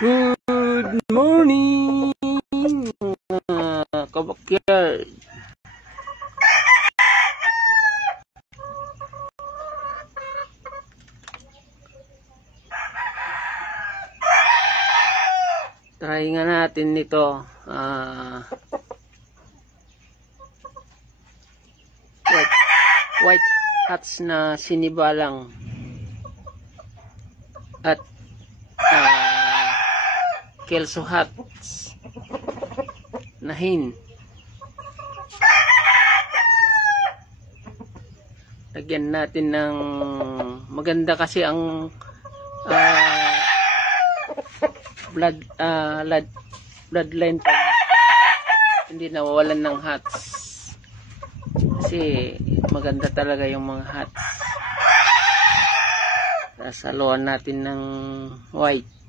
Good morning, mga kabakyard. Try nga natin nito. White hats na sinibalang at kelso hats na hin. Lagyan natin ng maganda kasi ang bloodline pag hindi nawawalan ng hats, kasi maganda talaga yung mga hats. Sasaluan natin ng white.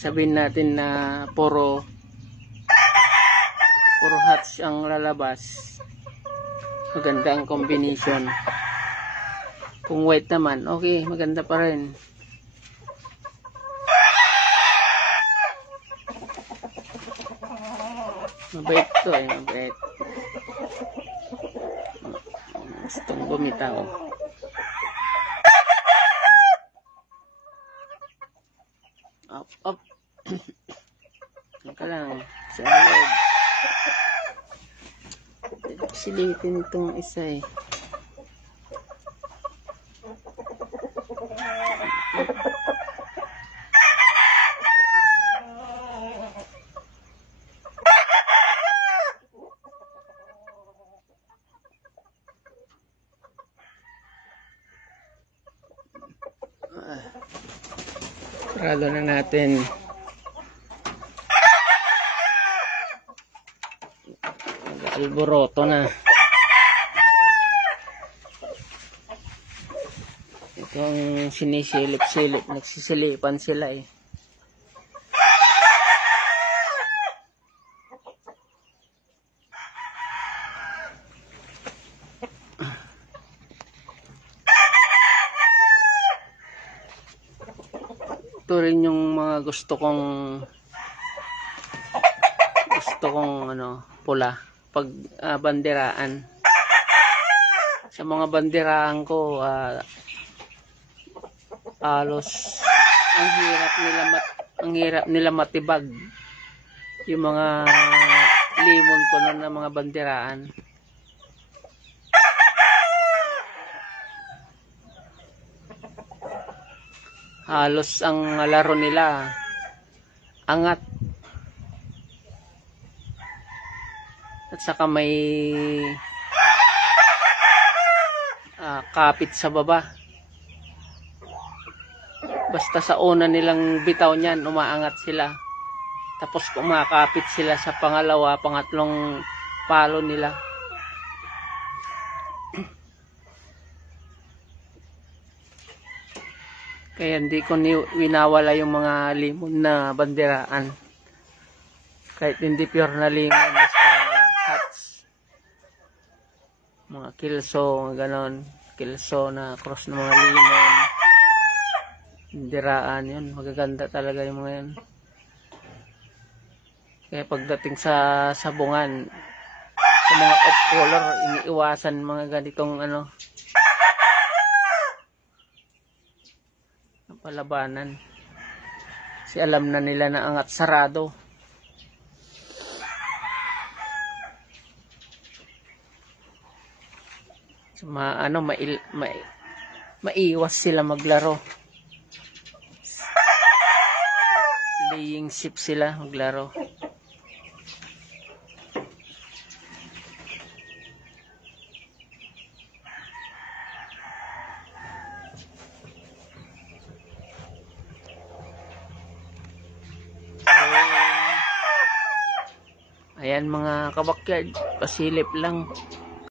Sabihin natin na puro hats ang lalabas, maganda ang combination. Kung white naman, okay, maganda pa rin. Mabait to mabait. Gustong bumitaw. Up. Ka lang sa loob. Silipin itong isa eh. Paralo na natin. Alboroto na. Ito ang sinisilip-silip. Nagsisilipan sila eh. Ito rin yung mga gusto kong pula pag banderaan. Sa mga banderaan ko halos ang hirap nila matibag yung mga limon ko noon na mga banderaan. Halos ang laro nila angat at saka may kapit sa baba. Basta sa una nilang bitaw niyan, umaangat sila. Tapos kumakapit sila sa pangalawa, pangatlong palo nila. Kaya hindi ko winawala yung mga limon na banderaan. Kahit hindi pure na limon, basta hats. Mga kilso, ganon. Kilso na cross ng mga limon. Banderaan, yun. Magaganda talaga yung mga yun. Kaya pagdating sa sabungan, sa mga off-color, iniiwasan mga ganitong palabanan. Kasi alam na nila na angat sarado. So, maiwas sila maglaro. Playing ship sila maglaro. Ayan mga kabakyard, pasilip lang.